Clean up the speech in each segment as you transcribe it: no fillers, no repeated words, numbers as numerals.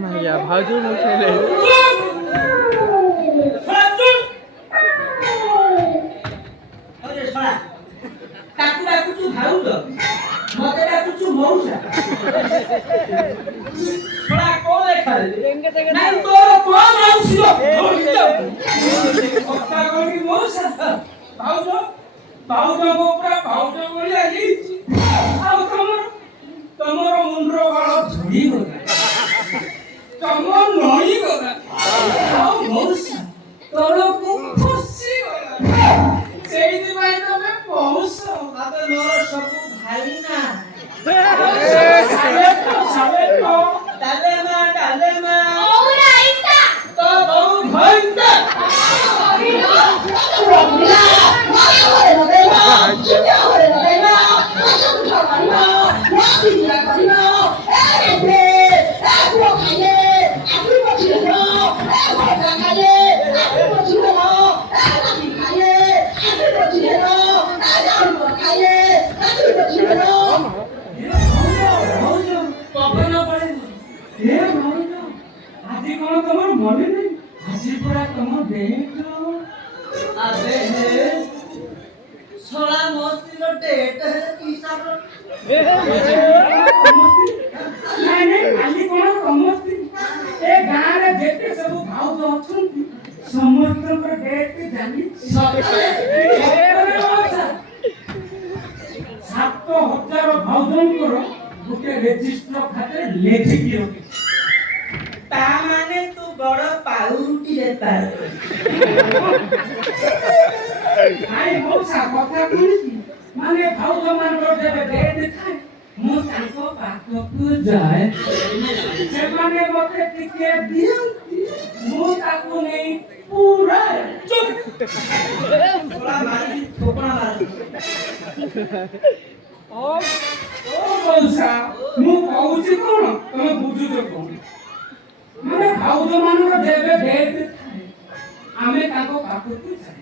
Maya भाउजू मुखेले अरे छोरा काकू डाकू तू भाउज मते डाकू तू मौसा छोरा कोन देखाले नाही तोर कोन आउसियो पक्का कोन की मौसा भाउज भाउज मोपरा भाउज बोली आली आउ तमर मुंडरो वाला झड़ी गला तमर नई गला आउ मौसा तोरको खुशी गला सेइदी भाई तमे मौसा आबे मोर सब भाई ना साले तो डाले मा ओरा आइता तो बहु भइता रंगला मारे नबेला चिया होरे नबेला सुठा मारिना नासिया करिना ए आपुरो खाइले आपुरो बचिनो भजा खाइले आपुरो बचिनो आपुरो खाइले आपुरो बचिनो आपुरो खाइले आपुरो बचिनो भाउज पवन पड़े हे भाउज आजी कोन तमर मने नै आजी पूरा तमर बेट अबे हे सोला मस्ती रो डेट है की साब नहीं नहीं आजी कोन समस्ती ए गां रे जेते सब भाउज अछंती समस्त पर डेट जानी सब 7000 भाउजंकर गुटे रेजिस्टर खाते लेखि दियो ता माने तू बड़ पाउटी रे तार आई मौसा कथा कुनी माने भाउज मान जेबे डेट खाए मु ताको पाखकु जाए से माने मते टिके दियंती मु ताको नै पूरा चुप थोड़ा मारी थोपड़ा मारी ओ मौसा मु कहूची कोन तमे बुझुछ कोन माने भाउज मानक जेबे डेट खाए आमे ताको पाखकु जाए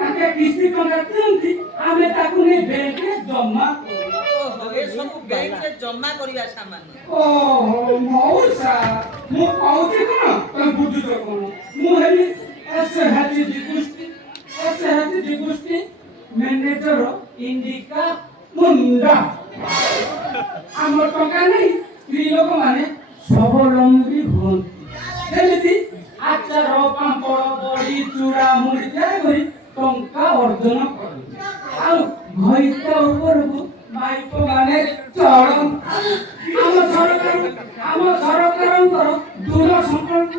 ताके किस्ती टंका दियंती आमे ताको नै बैंक रे जमा ए सब बैंक रे जमा करिया सामान ओ मौसा मु कहूची कोन तमे बुझुछ कोन मु हेली ऐसे हाथी जिगुष्टी मैनेजर इंडिका मुंडा आमर टंका नहीं स्त्री लोक माने स्वावलंबी होती जेमिति आचार पांपड़ बड़ी चूड़ा मुड़ी तैयारी करी टंका अर्जन करती आ घइता ऊपर को माइको माने चढ़ आम सरकार दूर संकल्प